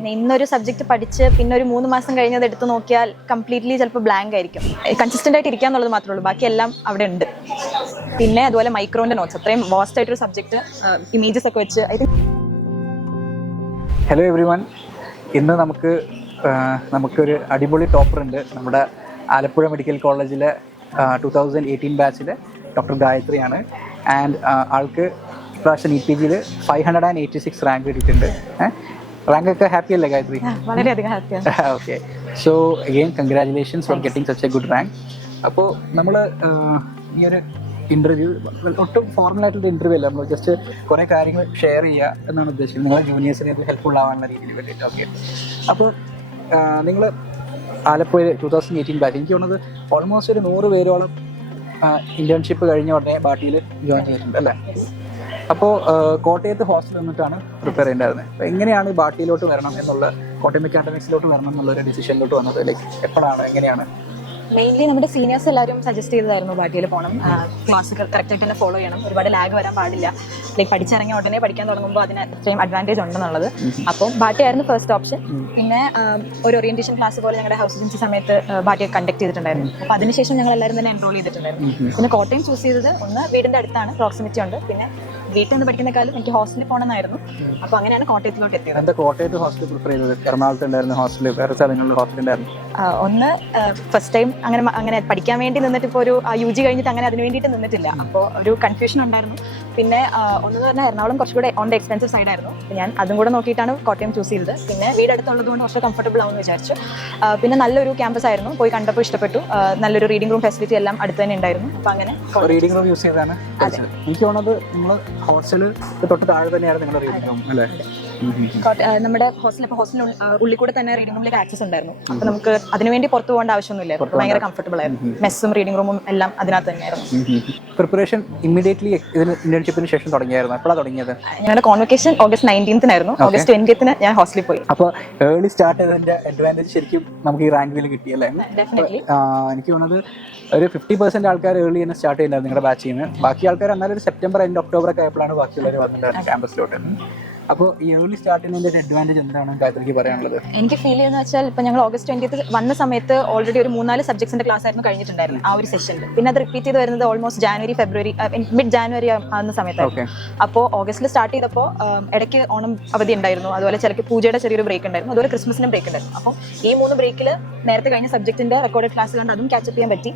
പിന്നെ ഇന്നൊരു സബ്ജക്ട് പഠിച്ച് പിന്നെ ഒരു 3 മാസം കഴിഞ്ഞത് എടുത്ത് നോക്കിയാൽ കംപ്ലീറ്റ്ലി ചിലപ്പോൾ ബ്ലാങ്ക് ആയിരിക്കും. കൺസിസ്റ്റന്റ് ആയിട്ട് ഇരിക്കുക എന്നുള്ളത് മാത്രമേ ഉള്ളൂ, ബാക്കി എല്ലാം അവിടെ ഉണ്ട്. പിന്നെ അതുപോലെ മൈക്രോന്റെ നോട്ട്സ്, അത്രയും വാസ്റ്റ് ആയിട്ടൊരു സബ്ജക്ട്, ഇമേജസ് ഒക്കെ വെച്ച് I think. Hello every one, ഇന്ന് നമുക്കൊരു അടിപൊളി ടോപ്പർ ഉണ്ട്. നമ്മുടെ ആലപ്പുഴ മെഡിക്കൽ കോളേജിലെ 2018 ബാച്ചിലെ ഡോക്ടർ ഗായത്രിയാണ്. ആൻഡ് ആൾക്ക് ഇപ്രാവശ്യം EPG 586 റാങ്ക് കിട്ടിയിട്ടുണ്ട്. റാങ്ക് ഒക്കെ ഹാപ്പി അല്ലേ ഗായത്രി? വളരെയധികം ഹാപ്പിയാണ്. Okay, so again congratulations for getting such A good rank. അപ്പോൾ നമ്മൾ ഈ ഒരു ഇൻ്റർവ്യൂ ഒട്ടും ഫോർമൽ ആയിട്ടുള്ള ഇൻ്റർവ്യൂ അല്ല, നമ്മൾ ജസ്റ്റ് കുറേ കാര്യങ്ങൾ ഷെയർ ചെയ്യുക എന്നാണ് ഉദ്ദേശിക്കുന്നത്, നിങ്ങളെ ജൂനിയേഴ്സിന് ഹെൽപ്ഫുൾ ആവാനുള്ള രീതിയിൽ വേണ്ടിയിട്ട്. ഓക്കെ, അപ്പോൾ നിങ്ങൾ ആലപ്പുഴ 2018 ബാച്ച്, എനിക്ക് തോന്നുന്നത് ഓൾമോസ്റ്റ് ഒരു 100 പേരോളം ഇൻറ്റേൺഷിപ്പ് കഴിഞ്ഞ ഉടനെ ബാട്ടിയിൽ ജോയിൻ ചെയ്തിട്ടുണ്ട് അല്ലേ? അപ്പോൾ കോട്ടയത്ത് ഹോസ്റ്റൽ വന്നിട്ടാണ് പ്രിപ്പയർ ചെയ്യേണ്ടായിരുന്നത്. അപ്പോൾ എങ്ങനെയാണ് ബാട്ടിയിലോട്ട് വരണം എന്നുള്ള, കോട്ടയം അക്കാഡമിക്സിലോട്ട് വരണം എന്നുള്ളൊരു ഡിസിഷനിലോട്ട് വന്നത്? ലൈക്ക് എപ്പോഴാണ്, എങ്ങനെയാണ്? മെയിൻലി നമ്മുടെ സീനിയേഴ്സ് എല്ലാവരും സജസ്റ്റ് ചെയ്തതായിരുന്നു ബാട്ടിയിൽ പോകണം, ക്ലാസ് കറക്റ്റായിട്ട് തന്നെ ഫോളോ ചെയ്യണം, ഒരുപാട് ലാഗ് വരാൻ പാടില്ല, ലൈക്ക് പഠിച്ചിറങ്ങിയ ഉടനെ പഠിക്കാൻ തുടങ്ങുമ്പോൾ അതിന് അത്രയും അഡ്വാൻറ്റേജ് ഉണ്ടെന്നുള്ളത്. അപ്പോൾ ബാട്ടിയായിരുന്നു ഫസ്റ്റ് ഓപ്ഷൻ. പിന്നെ ഒരു ഓറിയന്റേഷൻ ക്ലാസ് പോലെ ഞങ്ങളുടെ ഹൗസ് ഏജൻസി സമയത്ത് ബാട്ടിയെ കണ്ടക്ട് ചെയ്തിട്ടുണ്ടായിരുന്നു. അപ്പോൾ അതിനുശേഷം ഞങ്ങൾ എല്ലാവരും തന്നെ എൻറോൾ ചെയ്തിട്ടുണ്ടായിരുന്നു. പിന്നെ കോട്ടയം ചൂസ് ചെയ്തത് ഒന്ന് വീടിൻ്റെ അടുത്താണ്, പ്രോക്സിമിറ്റി ഉണ്ട്, പിന്നെ വീട്ടിൽ നിന്ന് പഠിക്കുന്നേക്കാളും എനിക്ക് ഹോസ്റ്റലിൽ പോകണമെന്നായിരുന്നു. അപ്പോൾ അങ്ങനെയാണ് കോട്ടയത്തിലോട്ട് എത്തിയത്. എന്താ കോട്ടയത്ത് ഹോസ്റ്റൽ പ്രിഫർ ചെയ്തത്? എറണാകുളത്ത് ഉണ്ടായിരുന്നു ഹോസ്റ്റൽ, വേറെ സ്ഥലങ്ങളിൽ ഹോസ്റ്റൽ ഉണ്ടായിരുന്നു? ഒന്ന് ഫസ്റ്റ് ടൈം അങ്ങനെ പഠിക്കാൻ വേണ്ടി നിന്നിട്ട് ഇപ്പോൾ ഒരു UG കഴിഞ്ഞിട്ട് അങ്ങനെ അതിന് വേണ്ടിയിട്ട് നിന്നിട്ടില്ല, അപ്പോൾ ഒരു കൺഫ്യൂഷൻ ഉണ്ടായിരുന്നു. പിന്നെ ഒന്നെന്ന് പറഞ്ഞാൽ എറണാകുളം കുറച്ചുകൂടെ ഓൺ ദ എക്സ്പെൻസീവ് സൈഡായിരുന്നു, അപ്പോൾ ഞാൻ അതും കൂടെ നോക്കിയിട്ടാണ് കോട്ടയം ചൂസ് ചെയ്തത്. പിന്നെ വീട് അടുത്തുള്ളത് കൊണ്ട് കുറച്ച് കംഫർട്ടബിൾ ആവുമെന്ന് വിചാരിച്ചു. പിന്നെ നല്ലൊരു ക്യാമ്പസ് ആയിരുന്നു, പോയി കണ്ടപ്പോൾ ഇഷ്ടപ്പെട്ടു. നല്ലൊരു റീഡിംഗ് റൂം ഫെസിലിറ്റി എല്ലാം അടുത്ത് തന്നെ ഉണ്ടായിരുന്നു. അപ്പോൾ അങ്ങനെ റീഡിംഗ് റൂം യൂസ് ചെയ്താണ്. എനിക്ക് തോന്നുന്നത് നമ്മൾ ഹോസ്റ്റൽ തൊട്ട് താഴെ തന്നെയാണ് നിങ്ങളുടെ റീഡിംഗ് റൂം അല്ലേ? നമ്മുടെ ഹോസ്റ്റലിൽ ഉള്ളിൽ കൂടെ തന്നെ റീഡിംഗ് റൂമിലേക്ക് ആക്സസ് ഉണ്ടായിരുന്നു. അപ്പോൾ നമുക്ക് അതിനുവേണ്ടി പുറത്തു പോകേണ്ട ആവശ്യമൊന്നുമില്ല, ഭയങ്കര കംഫർട്ടബിൾ ആയിരുന്നു. മെസ്സും റീഡിംഗ് റൂമും എല്ലാം അതിനകത്ത് തന്നെയായിരുന്നു. പ്രിപ്പറേഷൻ ഇമ്മീഡിയറ്റ്ലി ഇതിന് ഇന്റേൺഷിപ്പിന് ശേഷം തുടങ്ങിയായിരുന്നു? എപ്പോഴാണ് തുടങ്ങിയത്? ഞങ്ങളുടെ കോൺവൊക്കേഷൻ August 19 August 20 ഞാൻ ഹോസ്റ്റലിൽ പോയി. അപ്പോൾ ഏർലി സ്റ്റാർട്ട് ചെയ്തതിന്റെ അഡ്വാൻറ്റേജ് ശരിക്കും നമുക്ക് ഈ റാങ്കിൽ കിട്ടിയല്ലേ? എനിക്ക് തോന്നുന്നത് ഒരു 50% ആൾക്കാർ ഏർലി തന്നെ സ്റ്റാർട്ട് ചെയ്യുന്നുണ്ടായിരുന്നു നിങ്ങളുടെ ബാച്ചിൽ നിന്ന്. ബാക്കി ആൾക്കാർ എന്നാലും ഒരു സെപ്റ്റംബർ എൻഡ് ഒക്ടോബർ ഒക്കെ ആയപ്പോഴാണ് ബാക്കിയുള്ളവർ വന്നിട്ടുണ്ടായിരുന്നു ക്യാമ്പസിലോട്ട്. അപ്പോൾ ഈ ഏർലി സ്റ്റാർട്ട് ചെയ്യുന്നതിന്റെ ഒരു അഡ്വാൻറ്റേജ് എന്താണ് ഗായത്രിക്ക് പറയാനുള്ളത്? എനിക്ക് ഫീൽ ചെയ്യുന്നത് വെച്ചാൽ, ഇപ്പോൾ ഞങ്ങൾ August 20 വന്ന സമയത്ത് ഓൾറെഡി ഒരു 3-4 സബ്ജക്ട്സിന്റെ ക്ലാസ് ആയിരുന്നു കഴിഞ്ഞിട്ടുണ്ടായിരുന്നു ആ ഒരു സെഷനിൽ. പിന്നെ അത് റിപ്പീറ്റ് ചെയ്ത് വരുന്നത് ഓൾമോസ്റ്റ് ഫെബ്രുവരി മിഡ് ജാനുവരി ആകുന്ന സമയത്തായിരുന്നു. അപ്പോൾ ഓഗസ്റ്റിൽ സ്റ്റാർട്ട് ചെയ്തപ്പോൾ ഇടയ്ക്ക് ഓണം അവധി ഉണ്ടായിരുന്നു, അതുപോലെ ചിലക്ക് പൂജയുടെ ചെറിയൊരു ബ്രേക്ക് ഉണ്ടായിരുന്നു, അതുപോലെ ക്രിസ്മസിന്റെ ബ്രേക്ക് ഉണ്ടായിരുന്നു. അപ്പോൾ ഈ 3 ബ്രേക്കിൽ നേരത്തെ കഴിഞ്ഞ സബ്ജക്റ്റിന്റെ റെക്കോർഡഡ് ക്ലാസ് കണ്ട് അതും ക്യാച്ചപ്പ് ചെയ്യാൻ പറ്റി.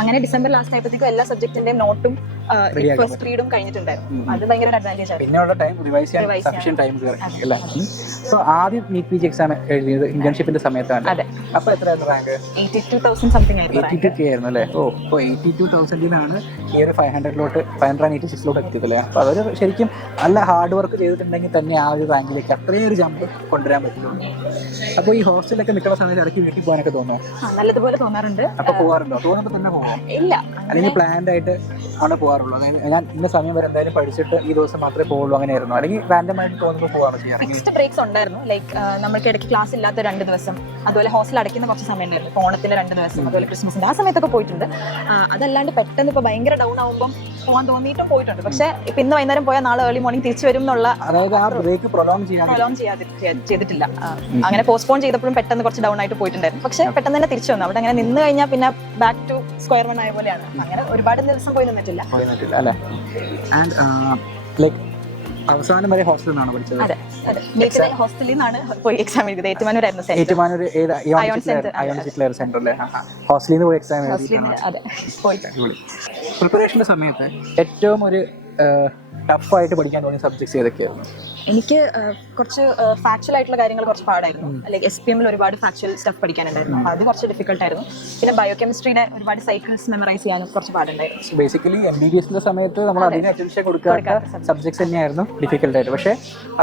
അങ്ങനെ ഡിസംബർ ലാസ്റ്റ് ആയപ്പോഴത്തേക്കും എല്ലാ സബ്ജക്റ്റിന്റെയും നോട്ടും ഫസ്റ്റ് റീഡും കഴിഞ്ഞിട്ടുണ്ടായിരുന്നു. അത് ഭയങ്കര ഒരു അഡ്വാൻറ്റേജ് ആയിരുന്നു. സോ ആദ്യം EPG എക്സാം എഴുതിയത് ഇന്റേൺഷിപ്പിന്റെ സമയത്താണ്. അപ്പോൾ എത്രയായിരുന്നു റാങ്ക്? 82,000 സംതിങ് ആയിരുന്നു. 82K ആയിരുന്നു അല്ലേ? അപ്പോൾ 82,000-ലാണ് ഈ ഒരു 586 എത്തിയത് അല്ലേ? അപ്പോൾ അതൊരു ശരിക്കും നല്ല ഹാർഡ് വർക്ക് ചെയ്തിട്ടുണ്ടെങ്കിൽ തന്നെ ആ ഒരു റാങ്കിലേക്ക് അത്രയും ഒരു ജമ്പ് കൊണ്ടുവരാൻ പറ്റുള്ളൂ. അപ്പോൾ ഈ ഹോസ്റ്റലിലൊക്കെ നിൽക്കുന്ന സമയത്ത് ഇടയ്ക്ക് വീട്ടിൽ പോകാനൊക്കെ തോന്നുന്നു? നല്ലതുപോലെ തോന്നാറുണ്ട്. അപ്പോൾ പോകാറുണ്ടോ? തോന്നുമ്പോൾ തന്നെ പോകാം? ഇല്ല, അല്ലെങ്കിൽ പ്ലാൻഡ് ആയിട്ട് ആണ് പോകാറുള്ളൂ? അതായത് ഞാൻ ഇന്ന സമയം വരെ എന്തായാലും പഠിച്ചിട്ട് ഈ ദിവസം മാത്രമേ പോകുള്ളൂ അങ്ങനെയായിരുന്നു, അല്ലെങ്കിൽ റാൻഡം ആയിട്ട് തോന്നുമ്പോൾ പോകാറ് ചെയ്യാറ്? ഫിക്സ്ഡ് ബ്രേക്സ് ഉണ്ടായിരുന്നു, ലൈക്ക് നമുക്ക് ഇടയ്ക്ക് ക്ലാസ് ഇല്ലാത്ത 2 ദിവസം, അതുപോലെ ഹോസ്റ്റൽ അടയ്ക്കുന്ന കുറച്ച് സമയം ഉണ്ടായിരുന്നു, ഓണത്തിന്റെ 2 ദിവസം, അതുപോലെ ക്രിസ്മസിന്റെ ആ സമയത്തൊക്കെ പോയിട്ടുണ്ട്. അതല്ലാണ്ട് പെട്ടെന്ന് ഇപ്പോൾ ഭയങ്കര ഡൗൺ ആകുമ്പോൾ പോകാൻ തോന്നിയിട്ടും പോയിട്ടുണ്ട്. പക്ഷേ ഇപ്പം ഇന്ന് വൈകുന്നേരം പോയാൽ നാളെ ഏർലി മോർണിംഗ് തിരിച്ചു വരും എന്നുള്ള, അതായത് ആ ബ്രേക്ക് പ്രൊലോങ് ചെയ്തിട്ടില്ല. അങ്ങനെ പോസ്റ്റ്പോൺ ചെയ്തപ്പോഴും പെട്ടെന്ന് കുറച്ച് ഡൗൺ ആയിട്ട് പോയിട്ടുണ്ടായിരുന്നു. പക്ഷേ പെട്ടെന്ന് തന്നെ തിരിച്ചു വന്നു. അവിടെ അങ്ങനെ നിന്ന് കഴിഞ്ഞാൽ പിന്നെ ബാക്ക് ടു സ്ക്വയർ വൺ ആയ പോലെയാണ്. അങ്ങനെ ഒരുപാട് ദിവസം പോയി നിന്നിട്ടില്ല അല്ലേ? ആൻഡ് ലൈക്ക് അവസാനം വരെ ഹോസ്റ്റലിൽ നിന്നാണ് പഠിച്ചത്? അതെ, ഹോസ്റ്റലിൽ നിന്നാണ് പോയി എക്സാം എഴുതിയത്. ഏറ്റുമാനൂരായിരുന്നു. സെന്റർ അല്ലേ? ഹോസ്റ്റലിൽ നിന്ന് പോയി എക്സാം എഴുതി. പ്രിപ്പറേഷന്റെ സമയത്ത് ഏറ്റവും ഒരു ടഫായിട്ട് പഠിക്കാൻ തോന്നിയ സബ്ജക്ട്സ് ഏതൊക്കെയായിരുന്നു? എനിക്ക് കുറച്ച് ഫാക്ച്വൽ ആയിട്ടുള്ള കാര്യങ്ങൾ കുറച്ച് പാടായിരുന്നു. ലൈക്ക് SPM ഒരുപാട് ഫാക്ച്വൽ സ്റ്റഫ് പഠിക്കാനുണ്ടായിരുന്നു, അത് കുറച്ച് ഡിഫിക്കൽട്ട് ആയിരുന്നു. പിന്നെ ബയോകെമിസ്ട്രിയുടെ ഒരുപാട് സൈക്കിൾസ് മെമ്മറൈസ് ചെയ്യാനും കുറച്ച് പാടുണ്ടായിരുന്നു. ബേസിക്കലി MBBSന്റെ സമയത്ത് നമ്മൾ അതിന് അറ്റൻഷൻ കൊടുക്കാത്ത സബ്ജക്ട്സ് തന്നെയായിരുന്നു ഡിഫിക്കൽട്ട് ആയിട്ട്, പക്ഷേ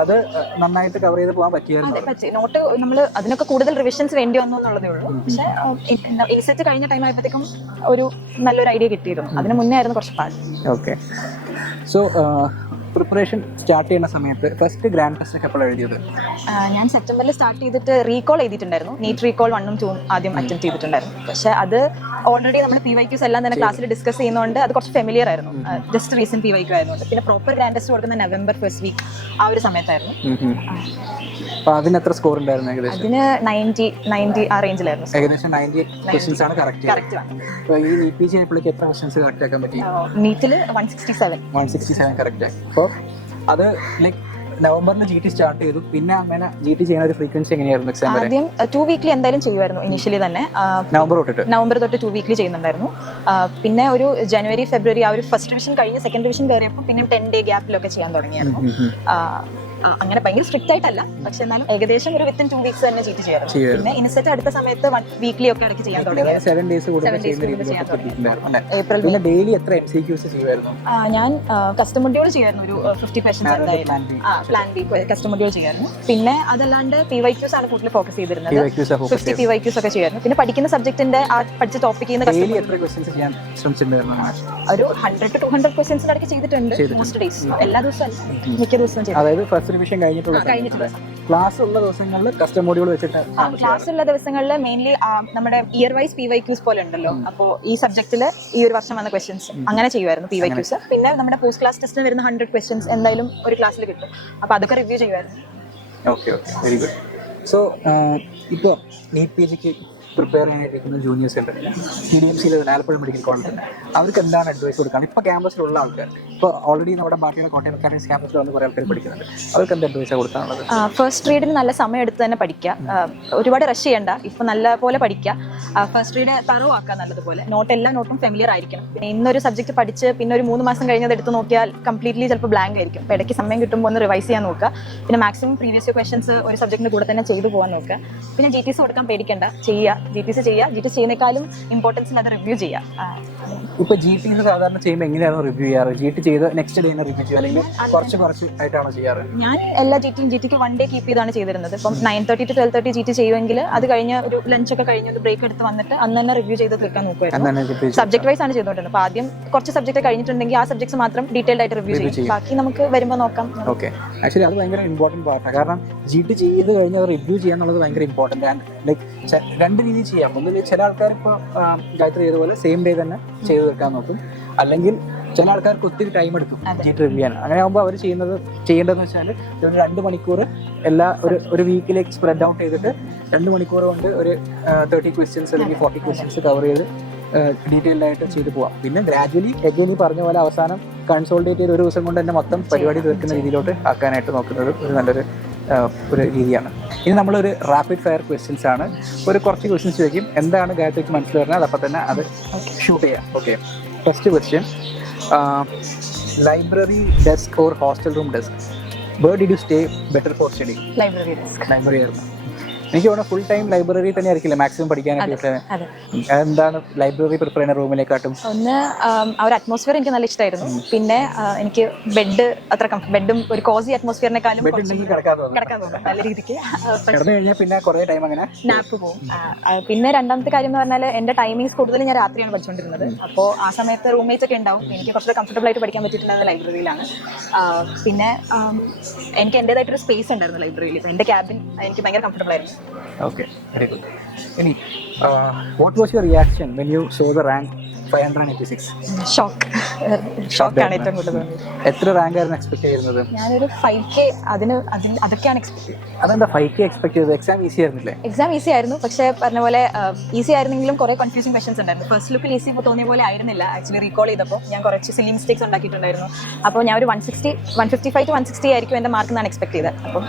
അത് നന്നായിട്ട് കവർ ചെയ്ത് പോകാൻ പറ്റിയായിരുന്നു. നോട്ട് നമ്മൾ അതിനൊക്കെ കൂടുതൽ റിവിഷൻസ് വേണ്ടി വന്നു എന്നുള്ളതേ ഉള്ളൂ. പക്ഷേ ഇൻസെറ്റ് കഴിഞ്ഞ ടൈം ആയപ്പോഴത്തേക്കും ഒരു നല്ലൊരു ഐഡിയ കിട്ടിയിരുന്നു. അതിന് മുന്നേ ആയിരുന്നു കുറച്ച് പാട്. ഓക്കെ, സോ പ്രിപ്പറേഷൻ സ്റ്റാർട്ട് ചെയ്യുന്ന സമയത്ത് ഫസ്റ്റ് ഗ്രാൻഡ് ടെസ്റ്റ് ഒക്കെ എപ്പോഴാണ് എഴുതിയത്? ഞാൻ സെപ്റ്റംബറിൽ സ്റ്റാർട്ട് ചെയ്തിട്ട് റീകോൾ എഴുതിയിട്ടുണ്ടായിരുന്നു. നീറ്റ് റീകോൾ 1ഉം 2ഉം ആദ്യം അറ്റംപ്റ്റ് ചെയ്തിട്ടുണ്ടായിരുന്നു. പക്ഷേ അത് ഓൾറെഡി നമ്മൾ PYQs എല്ലാം തന്നെ ക്ലാസ്സിൽ ഡിസ്കസ് ചെയ്യുന്നതുകൊണ്ട് അത് കുറച്ച് ഫെമിലിയർ ആയിരുന്നു. ജസ്റ്റ് റീസെന്റ് PYQ ആയതുകൊണ്ട്. പിന്നെ പ്രോപ്പർ ഗ്രാൻഡ് ടെസ്റ്റ് കൊടുക്കുന്ന നവംബർ ഫസ്റ്റ് വീക്ക് ആ ഒരു സമയത്തായിരുന്നു. അപ്പോൾ അതിന് എത്ര സ്കോർ ഉണ്ടായിരുന്നു ഏകദേശം? അതിന് 90 ആ റേഞ്ചിലായിരുന്നു. ഏകദേശം 90 ക്വസ്റ്റ്യൻസ് ആണ് കറക്റ്റ്. അപ്പോൾ ഈ NEET ആയപ്പോഴേക്ക് എത്ര ക്വസ്റ്റ്യൻസ് കറക്റ്റ് ആക്കാൻ പറ്റി? നീറ്റിൽ 167 കറക്റ്റ്. അപ്പോൾ അത് ലൈക്ക് നവംബറിൽ GT സ്റ്റാർട്ട് ചെയ്തു. പിന്നെ അങ്ങനെ GT ചെയ്യുന്ന ഒരു ഫ്രീക്വൻസി എങ്ങനെയായിരുന്നു എക്സാം വരെ? ആദ്യം 2 വീക്ക്ലി എന്തായാലും ചെയ്യുമായിരുന്നു ഇനിഷ്യലി തന്നെ. നവംബർ തൊട്ട് 2 വീക്ക്ലി ചെയ്യുന്നുണ്ടായിരുന്നു. പിന്നെ ഒരു ജനുവരി ഫെബ്രുവരി ആ ഒരു ഫസ്റ്റ് ഡിവിഷൻ കഴിഞ്ഞ് സെക്കൻഡ് ഡിവിഷൻ കയറിയപ്പോൾ പിന്നെ 10 ഡേ ഗ്യാപ്പിലൊക്കെ ചെയ്യാൻ തുടങ്ങിയായിരുന്നു. അങ്ങനെ ഭയങ്കര സ്ട്രിക്റ്റ് ആയിട്ടല്ല, പക്ഷെ എന്നാലും ഏകദേശം ഒരു വിത്തിൻ 2 വീക്സ് തന്നെ GT ചെയ്യാറുണ്ട്. പിന്നെ ഇൻസെറ്റ് അടുത്ത സമയത്ത് വീക്ക്ലി ഒക്കെ ഇടയ്ക്ക് ചെയ്യാൻ തുടങ്ങി. 7 ഡേയ്സ് ഏപ്രിൽ. പിന്നെ ഡെയിലി എത്ര MCQs ചെയ്യുമായിരുന്നു? ഞാൻ കസ്റ്റം മൊഡ്യൂൾ ചെയ്യായിരുന്നു. ഒരു 50% എന്തായാലും പ്ലാൻ ബി കസ്റ്റം മൊഡ്യൂൾ ചെയ്യായിരുന്നു. പിന്നെ അതല്ലാണ്ട് PYQs ആണ് കൂടുതൽ ഫോക്കസ് ചെയ്തിരുന്നത്. 50 PYQs ഒക്കെ ചെയ്യായിരുന്നു. പിന്നെ പഠിക്കുന്ന സബ്ജക്റ്റിന്റെ പഠിച്ച ടോപ്പിക്കിൽ നിന്ന് ഒരു 100 to 200 ക്വസ്റ്റ്യൻസ് ഇടയ്ക്ക് ചെയ്തിട്ടുണ്ട്. മോസ്റ്റ് ഡേയ്സ്, എല്ലാ ദിവസവും മിക്ക ദിവസവും ചെയ്തു. റിവിഷൻ കഴിഞ്ഞിട്ടുള്ള ക്ലാസ് ഉള്ള ദിവസങ്ങളിൽ കസ്റ്റം മൊഡ്യൂൾ വെച്ചിട്ട് ക്ലാസ് ഉള്ള ദിവസങ്ങളിൽ മെയിൻലി നമ്മുടെ ഇയർ വൈസ് PYQs പോലെ ഉണ്ടല്ലോ. അപ്പോൾ ഈ സബ്ജക്റ്റിൽ ഈ ഒരു വർഷം വന്ന ക്വസ്റ്റ്യൻസ് അങ്ങനെ ചെയ്യുമായിരുന്നു PYQs. പിന്നെ നമ്മുടെ പോസ്റ്റ് ക്ലാസ് ടെസ്റ്റിന് വരുന്ന 100 ക്വസ്റ്റ്യൻസ് എന്തായാലും ഒരു ക്ലാസ്സിൽ കിട്ടും. അപ്പോൾ അതൊക്കെ റിവ്യൂ ചെയ്യുമായിരുന്നു. Okay, very good. സോ ഇപ്പോൾ NEET PGക്ക് പ്രിപ്പയർ ചെയ്യാനായിരിക്കുന്ന ജൂനിയേഴ്സ് ഉണ്ട്, CDMCയിൽ ആലപ്പുഴ മെഡിക്കൽ കോളേജ്, അവർക്ക് എന്താണ് അഡ്വൈസ് കൊടുക്കുക? ഇപ്പോൾ ക്യാമ്പസിലുള്ള ആൾക്കാർ, ഇപ്പോൾ ഓൾറെഡി നമ്മുടെ ബാക്കിയുള്ള കോട്ടയം ക്യാമ്പസിൽ വന്ന് കുറേ ആൾക്കാർ പഠിക്കുന്നുണ്ട്, അവർക്ക് എന്ത് അഡ്വൈസാണ് കൊടുക്കാനുള്ളത്? ഫസ്റ്റ് റീഡിന് നല്ല സമയം എടുത്ത് തന്നെ പഠിക്കുക. ഒരുപാട് റഷ് ചെയ്യണ്ട. ഇപ്പോൾ നല്ല പോലെ പഠിക്കുക. ഫസ്റ്റ് റീഡ് തറോ ആക്കുക നല്ലതുപോലെ. എല്ലാ നോട്ടും ഫെമിലിയർ ആയിരിക്കണം. പിന്നെ ഇന്നൊരു സബ്ജക്ട് പഠിച്ച് പിന്നെ ഒരു 3 മാസം കഴിഞ്ഞത് എടുത്ത് നോക്കിയാൽ കംപ്ലീറ്റ്ലി ചിലപ്പോൾ ബ്ലാങ്ക് ആയിരിക്കും. അപ്പോൾ ഇടയ്ക്ക് സമയം കിട്ടുമ്പോൾ ഒന്ന് റിവൈസ് ചെയ്യാൻ നോക്കുക. പിന്നെ മാക്സിമം പ്രീവിയസ് ക്വസ്റ്റൻസ് ഒരു സബ്ജക്റ്റിൻ്റെ കൂടെ തന്നെ ചെയ്തു പോകാൻ നോക്കുക. പിന്നെ GTC കൊടുക്കാൻ പേടിക്കേണ്ട, ചെയ്യുക. GTC ചെയ്യുന്നേക്കാളും ഇമ്പോർട്ടൻസിൽ അത് റിവ്യൂ ചെയ്യുക. ഇപ്പോൾ GTC സാധാരണ ചെയ്യുമ്പോൾ എങ്ങനെയാണ് റിവ്യൂ ചെയ്യാറ്? GT ചെയ്ത് നെക്സ്റ്റ് ഡേ റിവ്യൂ ചെയ്യുക, അല്ലെങ്കിൽ കുറച്ച് ആയിട്ടാണോ ചെയ്യാറ്? ഞാൻ എല്ലാ GTക്ക് 1 ഡേ കീപ്പ് ചെയ്താണ് ചെയ്തിരുന്നത്. ഇപ്പം 9:30 to 12:30 GT ചെയ്യുമെങ്കിൽ അത് കഴിഞ്ഞ് ഒരു ലഞ്ചൊക്കെ കഴിഞ്ഞ് ഒരു ബ്രേക്ക് എടുത്ത് വന്നിട്ട് അന്ന് തന്നെ റിവ്യൂ ചെയ്ത് തീർക്കാൻ നോക്കുമായിരുന്നു. സബ്ജക്ട് വൈസ് ആണ് ചെയ്തുകൊണ്ടിരുന്നത്. അപ്പോൾ ആദ്യം കുറച്ച് സബ്ജക്റ്റ് കഴിഞ്ഞിട്ടുണ്ടെങ്കിൽ ആ സബ്ജക്ട്സ് മാത്രം ഡീറ്റെയിൽഡ് ആയിട്ട് റിവ്യൂ ചെയ്യും. ബാക്കി നമുക്ക് വരുമ്പോൾ നോക്കാം. ഓക്കെ, ആക്ച്വലി അത് ഭയങ്കര ഇമ്പോർട്ടൻറ്റ് പാർട്ടാണ്. കാരണം GT ചെയ്ത് കഴിഞ്ഞാൽ റിവ്യൂ ചെയ്യാന്നുള്ളത് ഭയങ്കര ഇമ്പോർട്ടൻ്റ് ആണ്. ലൈക്ക് 2 രീതിയിൽ ചെയ്യാം. ഒന്നിൽ ചില ആൾക്കാർ ഇപ്പോൾ ഗായത്രി ചെയ്തപോലെ സെയിം ഡേ തന്നെ ചെയ്ത് തീർക്കാൻ നോക്കും, അല്ലെങ്കിൽ ചില ആൾക്കാർക്ക് ഒത്തിരി ടൈം എടുക്കും GT റിവ്യൂ ചെയ്യാൻ. അങ്ങനെ ആകുമ്പോൾ അവർ ചെയ്യേണ്ടതെന്ന് വെച്ചാൽ ഒരു 2 മണിക്കൂർ ഒരു വീക്കിലേക്ക് സ്പ്രെഡ് ഔട്ട് ചെയ്തിട്ട് 2 മണിക്കൂർ കൊണ്ട് ഒരു 30 ക്വസ്റ്റ്യൻസ് അല്ലെങ്കിൽ 40 ക്വസ്റ്റ്യൻസ് കവർ ചെയ്ത് ഡീറ്റെയിൽഡ് ആയിട്ട് ചെയ്ത് പോവാം. പിന്നെ ഗ്രാജുവലി എഗെയിൻ ഈ പറഞ്ഞ പോലെ അവസാനം കൺസോൾട്ടേറ്റ് ചെയ്ത് ഒരു ദിവസം കൊണ്ട് തന്നെ മൊത്തം പരിപാടി തീർക്കുന്ന രീതിയിലോട്ട് ആക്കാനായിട്ട് നോക്കുന്നത് ഒരു നല്ലൊരു രീതിയാണ്. ഇനി നമ്മളൊരു റാപ്പിഡ് ഫയർ ക്വസ്റ്റ്യൻസ് ആണ്. കുറച്ച് ക്വസ്റ്റ്യൻസ് ചോദിക്കും, എന്താണ് ഗായത്രിക്ക് മനസ്സിൽ വരുന്നത് അതപ്പോൾ തന്നെ അത് ഷൂട്ട് ചെയ്യാം. Okay, first question, library desk or hostel room desk? Where did you stay better for study? Library desk. Library ആയിരുന്നു. എനിക്ക് തോന്നുന്നു ഫുൾ ടൈം ലൈബ്രറി തന്നെ ആയിരിക്കില്ല മാക്സിമം പഠിക്കാനായിട്ട്. എന്താണ് ലൈബ്രറി പ്രിഫർ ചെയ്യുന്ന റൂമിലേക്കാട്ടും? ഒന്ന് ആ ഒരു അറ്റ്മോസ്ഫിയർ എനിക്ക് നല്ല ഇഷ്ടമായിരുന്നു. പിന്നെ എനിക്ക് ബെഡ് അത്ര ബെഡും ഒരു കോസി അറ്റ്മോസ്ഫിയറിനെക്കാളും കിടക്കാൻ തോന്നും നല്ല രീതിക്ക്. പിന്നെ കുറേ ടൈം അങ്ങനെ നാപ്പ് പോകും. പിന്നെ രണ്ടാമത്തെ കാര്യം എന്ന് പറഞ്ഞാൽ എൻ്റെ ടൈമിങ്സ് കൂടുതലും ഞാൻ രാത്രിയാണ് പഠിച്ചുകൊണ്ടിരുന്നത്. അപ്പോൾ ആ സമയത്ത് റൂംമേറ്റ്സ് ഒക്കെ ഉണ്ടാവും. എനിക്ക് കുറച്ചുകൂടെ കംഫർട്ടബിൾ ആയിട്ട് പഠിക്കാൻ പറ്റിയിട്ടുള്ളത് ലൈബ്രറിയിലാണ്. പിന്നെ എനിക്ക് എൻ്റേതായിട്ടൊരു സ്പേസ് ഉണ്ടായിരുന്നു ലൈബ്രറിയിൽ. എൻ്റെ ക്യാബിൻ എനിക്ക് ഭയങ്കര കംഫർട്ടബിൾ ആയിരുന്നു. Okay, very good. Any, what was your reaction when you saw the rank 586? ഷോക്കാണ് ഏറ്റവും കൂടുതൽ. എത്ര റാങ്ക് ആയിരുന്നു എക്സ്പെക്ട് ചെയ്യുന്നത്? ഞാനൊരു 5K അതൊക്കെയാണ് എക്സ്പെക്ട് ചെയ്തത്. അതെന്താ 5K എക്സ്പെക്ട് ചെയ്തത്? എക്സാം ഈസി ആയിരുന്നില്ലേ? എക്സാം ഈസി ആയിരുന്നു, പക്ഷേ പറഞ്ഞ പോലെ ഈസി ആയിരുന്നെങ്കിലും കുറേ കൺഫ്യൂസിംഗ് ക്വസ്റ്റൻസ് ഉണ്ടായിരുന്നു. ഫസ്റ്റ് ലുക്കിൽ ഈസി തോന്നിയ പോലെ ആയിരുന്നില്ല. ആക്ച്വലി റീകോൾ ചെയ്തപ്പോൾ ഞാൻ കുറച്ച് സില്ലി മിസ്റ്റേക്സ് ഉണ്ടാക്കിയിട്ടുണ്ടായിരുന്നു. അപ്പോൾ ഞാൻ ഒരു 155 to 160 ആയിരിക്കും എൻ്റെ മാർക്ക് എന്നാണ് എക്സ്പെക്ട് ചെയ്തത്. അപ്പം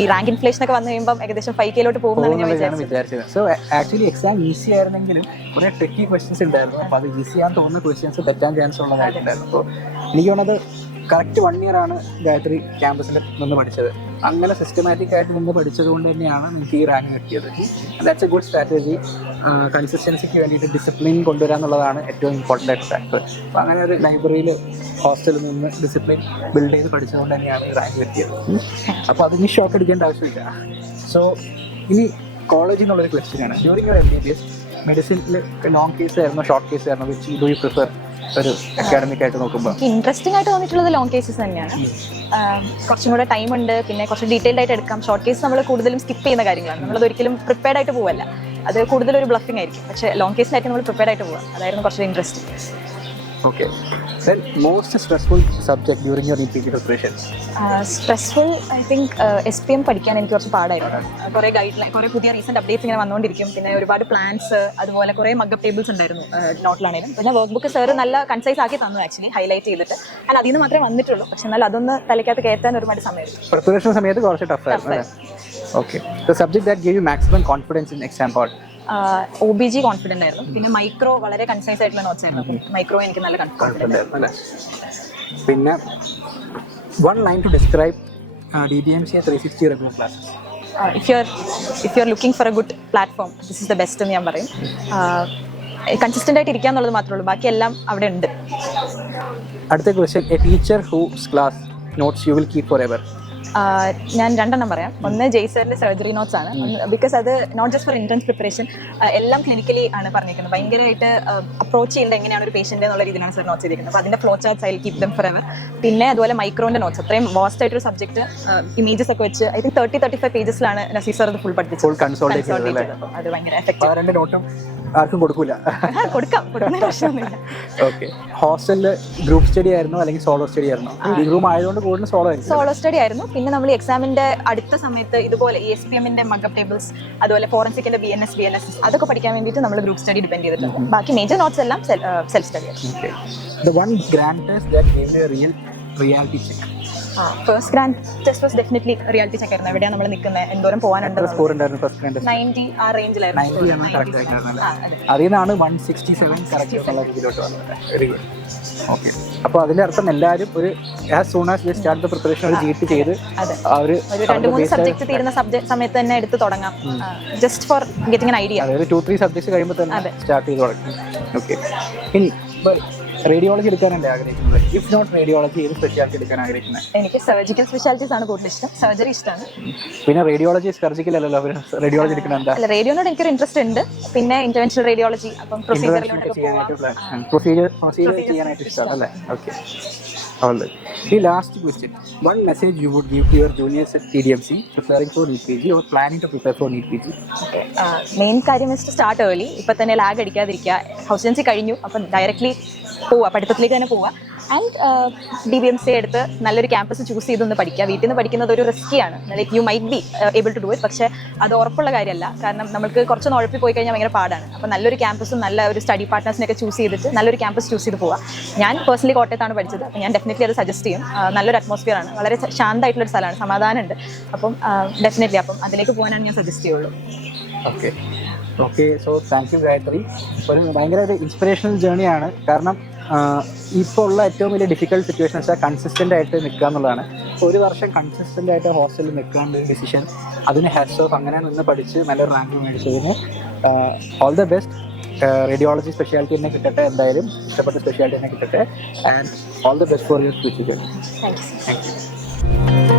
ഈ റാങ്ക് ഇൻഫ്ലേഷൻ ഒക്കെ വന്നു കഴിയുമ്പോൾ ഏകദേശം 5Kയിലോട്ട് പോകുമെന്നാണ് ഞാൻ വിചാരിച്ചത്. സോ ആക്ച്വലി എക്സാം ഈസി ആയിരുന്നെങ്കിലും കുറേ ട്രിക്കി ക്വസ്റ്റൻസ് ഉണ്ടായിരുന്നു. അപ്പോൾ അത് ഈസി ആണെന്ന് തോന്നുന്ന ക്വസ്റ്റ്യൻസ് തെറ്റാൻ ചാൻസ് ഉള്ളതായിട്ടുണ്ടായിരുന്നു. അപ്പോൾ എനിക്ക് തോന്നുന്നത് കറക്റ്റ് 1 year ആണ് ഗായത്രി ക്യാമ്പസിൽ നിന്ന് പഠിച്ചത്. അങ്ങനെ സിസ്റ്റമാറ്റിക് ആയിട്ട് നിന്ന് പഠിച്ചത് കൊണ്ട് തന്നെയാണ് നിങ്ങൾക്ക് ഈ റാങ്ക് കിട്ടിയത്. That's a good strategy. കൺസിസ്റ്റൻസിക്ക് വേണ്ടിയിട്ട് ഡിസിപ്ലിൻ കൊണ്ടുവരാന്നുള്ളതാണ് ഏറ്റവും ഇമ്പോർട്ടൻ്റ് ആയിട്ട് ഫാക്ടർ. അപ്പോൾ അങ്ങനെ ഒരു ലൈബ്രറിയിൽ ഹോസ്റ്റലിൽ നിന്ന് ഡിസിപ്ലിൻ ബിൽഡ് ചെയ്ത് പഠിച്ചതുകൊണ്ട് തന്നെയാണ് ഈ റാങ്ക് കിട്ടിയത്. അപ്പോൾ അതിന് ഷോക്ക് എടുക്കേണ്ട ആവശ്യമില്ല. സോ ഇനി കോളേജിൽ നിന്നുള്ളൊരു ക്വസ്റ്റ്യനാണ്. ഡ്യൂറിങ് യുവർ MBBS മെഡിസിനിൽ ലോങ് കേസ് ആയിരുന്നു ഷോർട്ട് കേസ് ആയിരുന്നു? വിച്ച് ഡു യു പ്രിഫർ ഒരു അക്കാഡമിക് ആയിട്ട് നോക്കുമ്പോൾ? ഇൻട്രസ്റ്റിംഗ് ആയിട്ട് തോന്നിയിട്ടുള്ളത് ലോങ് കേസസ് തന്നെയാണ്. കുറച്ചും കൂടെ ടൈം ഉണ്ട്, പിന്നെ കുറച്ച് ഡീറ്റെയിൽഡ് ആയിട്ട് എടുക്കാം. ഷോർട്ട് കേസ് നമ്മൾ കൂടുതലും സ്കിപ്പ് ചെയ്യുന്ന കാര്യങ്ങളാണ്. നമ്മളത് ഒരിക്കലും പ്രിപ്പയർഡ് ആയിട്ട് പോവല്ല, അത് കൂടുതലൊരു ബ്ലഫിംഗ് ആയിരിക്കും. പക്ഷേ ലോങ് കേസിലായിട്ട് നമ്മൾ പ്രിപ്പയർഡ് ആയിട്ട് പോകാം. അതായിരുന്നു കുറച്ച് interesting. Okay. Then most stressful subject during your NEET PG preparation? Stressful I think SPM പഠിക്കാൻ എനിക്ക് കുറച്ച് പാടായിരുന്നു. കുറേ ഗൈഡ് ലൈൻ, കുറേ പുതിയ റീസെൻറ്റ് അപ്ഡേറ്റ്സ് ഇങ്ങനെ വന്നുകൊണ്ടിരിക്കും. പിന്നെ ഒരുപാട് പ്ലാൻസ്, അതുപോലെ കുറേ മഗ്ഗപ്പ് ടേബിൾസ് ഉണ്ടായിരുന്നു നോട്ടിലാണെങ്കിലും. പിന്നെ വർക്ക് ബുക്ക് സാർ നല്ല കൺസൈസ് ആക്കി തന്നു ആക്ച്വലി, ഹൈലൈറ്റ് ചെയ്തിട്ട്. അതിൽ നിന്ന് മാത്രമേ വന്നിട്ടുള്ളൂ. പക്ഷെ എന്നാൽ അതൊന്ന് തലയ്ക്കകത്ത് കയറ്റാൻ ഒരുപാട് സമയമെടുത്തു. പ്രിപ്പറേഷൻ സമയത്ത് കുറച്ച് ടഫായിരുന്നു. Okay. The subject that gave you maximum confidence in exam hall? OBG confident ആയിരുന്നു. പിന്നെ മൈക്രോ വളരെ കൺസൈസ് ആയിട്ടുള്ള നോട്ട്സ് ആയിരുന്നു. മൈക്രോ എനിക്ക് നല്ല കോൺഫിഡൻസ് ആയിരുന്നു. പിന്നെ one line to describe DBMC 360 regular classes. If you're looking for a good platform, this is the best എന്ന് ഞാൻ പറയും. കൺസിസ്റ്റൻ്റ് ആയിട്ട് ഇരിക്കുക എന്നുള്ളത് മാത്രമേ ഉള്ളൂ, ബാക്കി എല്ലാം അവിടെ ഉണ്ട്. അടുത്ത question, a teacher whose class notes you will keep forever? ഞാൻ രണ്ടെണ്ണം പറയാം. ഒന്ന് ജയ്സറിന്റെ സർജറി നോട്ട്സ് ആണ്. ബിക്കോസ് അത് not just for entrance preparation, എല്ലാം ക്ലിനിക്കലി ആണ് പറഞ്ഞിരിക്കുന്നത്. ഭയങ്കരമായിട്ട് അപ്രോച്ച് ചെയ്യേണ്ടത് എങ്ങനെയാണ് ഒരു പേഷ്യൻ്റ് എന്നുള്ള രീതിയിലാണ് സർ നോട്ട്സ് ചെയ്തിരിക്കുന്നത്. അപ്പോൾ അതിൻ്റെ flow charts I will keep them for ever. പിന്നെ അതുപോലെ മൈക്രോന്റെ നോട്ട്സ്, അത്രയും വാസ്റ്റ് ആയിട്ടൊരു സബ്ജക്ട്, ഇമേജസ് ഒക്കെ വെച്ച് ഐ തിങ്ക് 30-35 പേജസിലാണ് നസീർ സർ അത് ഫുൾ പഠിപ്പിച്ചത്. അത് ഭയങ്കര എഫക്റ്റീവ്. ആർക്കും കൊടുക്കൂല? കൊടുക്കാം, കൊടുക്കുന്ന പ്രശ്നമൊന്നുമില്ല. ഓക്കെ. ഹോസ്റ്റലിൽ ഗ്രൂപ്പ് സ്റ്റഡി ആയിരുന്നു അല്ലെങ്കിൽ സോളോ സ്റ്റഡി ആയിരുന്നു? ഗ്രൂപ്പ് ആയതുകൊണ്ട് കൂടുതൽ സോളോ സ്റ്റഡി ആയിരുന്നു. പിന്നെ നമ്മൾ എക്സാമിന്റെ അടുത്ത സമയത്ത് ഇതുപോലെ SPMന്റെ മഗ്ഗപ്പ് ടേബിൾസ്, അതുപോലെ ഫോറൻസിക്കിന്റെ BNS അതൊക്കെ പഠിക്കാൻ വേണ്ടിയിട്ട് നമ്മൾ ഗ്രൂപ്പ് സ്റ്റഡി ഡിപെൻഡ് ചെയ്തിട്ടുണ്ട്. ബാക്കി മേജർ നോട്ട്സ് എല്ലാം സെൽഫ് സ്റ്റഡി ആയിരുന്നു. The one grand test that gave you a real reality check? First grand test was definitely reality check ആയിരുന്നു. എവിടെയാണ് നമ്മൾ നിൽക്കുന്നത്, എന്തോരം പോകാനുണ്ട്. 90 ആ റേഞ്ചിലായിരുന്നു. അതിനാണ് 167 കറക്റ്റ് ഇതിലോട്ട് വന്നത്. Very good. ഓക്കെ. അപ്പോൾ അതിൻ്റെ അർത്ഥം എല്ലാവരും ഒരു as soon as they start the preparation ഒരു GT ചെയ്ത് അവർ 2-3 സബ്ജക്ട് തീരുന്ന സമയത്ത് തന്നെ എടുത്ത് തുടങ്ങാം, just for getting an idea. അതായത് 2-3 സബ്ജക്ട്സ് കഴിയുമ്പോൾ തന്നെ സ്റ്റാർട്ട് ചെയ്ത് തുടങ്ങി. ഓക്കെ. ഇനി റേഡിയോളജി എടുക്കാനല്ലേ ആഗ്രഹിക്കുന്നത്? ഇഫ് നോട്ട് റേഡിയോളജി, ഏത് സ്പെഷ്യാലിറ്റി എടുക്കാൻ ആഗ്രഹിക്കുന്നത്? എനിക്ക് സർജിക്കൽ സ്പെഷ്യാലിറ്റീസ് ആണ് കൂടുതൽ ഇഷ്ടം. സർജറി ഇഷ്ടമാണ്. പിന്നെ റേഡിയോളജി സർജിക്കൽ അല്ലല്ലോ, റേഡിയോളജി എടുക്കുന്നത് എന്താ? അല്ല, റേഡിയോനോട് എനിക്കൊരു ഇൻട്രസ്റ്റ് ഉണ്ട്. പിന്നെ ഇന്റർവെൻഷണൽ റേഡിയോളജി, അപ്പം പ്രൊസീജിയർ ചെയ്യാനായിട്ട് ഇഷ്ടമാണ് അല്ലേ? ഓക്കെ. ഈ last question, one message you would give to your juniors at TDMC preparing for NEET PG or planning to prepare for NEET PG? Main കാര്യം വെച്ചിട്ട് സ്റ്റാർട്ട് ഏർലി. ഇപ്പം തന്നെ ലാഗ് അടിക്കാതിരിക്കുക. ഹൗസ് ഏജൻസി കഴിഞ്ഞു, അപ്പം ഡയറക്റ്റ്ലി പോവുക, പഠിത്തത്തിലേക്ക് തന്നെ പോവുക. ആൻഡ് DBMC എടുത്ത് നല്ലൊരു ക്യാമ്പസ് ചൂസ് ചെയ്തൊന്ന് പഠിക്കുക. വീട്ടിൽ നിന്ന് പഠിക്കുന്നത് ഒരു റിസ്ക്കിയാണ്. Like you might be able to do it, പക്ഷേ അത് ഉറപ്പുള്ള കാര്യമല്ല. കാരണം നമുക്ക് കുറച്ച് ഉഴപ്പി പോയി കഴിഞ്ഞാൽ ഭയങ്കര പാടാണ്. അപ്പോൾ നല്ലൊരു ക്യാമ്പസും നല്ല ഒരു സ്റ്റഡി പാർട്ട്നേഴ്സിനൊക്കെ ചൂസ് ചെയ്തിട്ട് നല്ലൊരു ക്യാമ്പസ് ചൂസ് ചെയ്ത് പോവുക. ഞാൻ പേഴ്സണലി കോട്ടയത്താണ് പഠിച്ചത്. അപ്പോൾ ഞാൻ ഡെഫിനറ്റ്ലി അത് സജസ്റ്റ് ചെയ്യും. നല്ലൊരു അറ്റ്മോസ്ഫിയർ ആണ്, വളരെ ശാന്തമായിട്ടുള്ളൊരു സ്ഥലമാണ്, സമാധാനമുണ്ട്. അപ്പം ഡെഫിനറ്റ്ലി അപ്പം അതിലേക്ക് പോകാനാണ് ഞാൻ സജസ്റ്റ് ചെയ്യുള്ളൂ. Okay. Okay. So thank you Gayathri. ഒരു ഭയങ്കര ഒരു ഇൻസ്പിറേഷണൽ ജേണിയാണ്. കാരണം ഇപ്പോൾ ഉള്ള ഏറ്റവും വലിയ ഡിഫിക്കൽട്ട് സിറ്റുവേഷൻ വെച്ചാൽ കൺസിസ്റ്റൻ്റ് ആയിട്ട് നിൽക്കുക എന്നുള്ളതാണ്. ഒരു വർഷം കൺസിസ്റ്റൻ്റ് ആയിട്ട് ഹോസ്റ്റലിൽ നിൽക്കാണ്ട് ഡിസിഷൻ, അതിന് ഹാറ്റ്സ് ഓഫ്, അങ്ങനെ നിന്ന് പഠിച്ച് നല്ലൊരു റാങ്ക് മേടിച്ചതിന് all the best. Radiology speciality തന്നെ കിട്ടട്ടെ, എന്തായാലും ഇഷ്ടപ്പെട്ട സ്പെഷ്യാലിറ്റി തന്നെ കിട്ടട്ടെ. And all the best for your future. Thank U.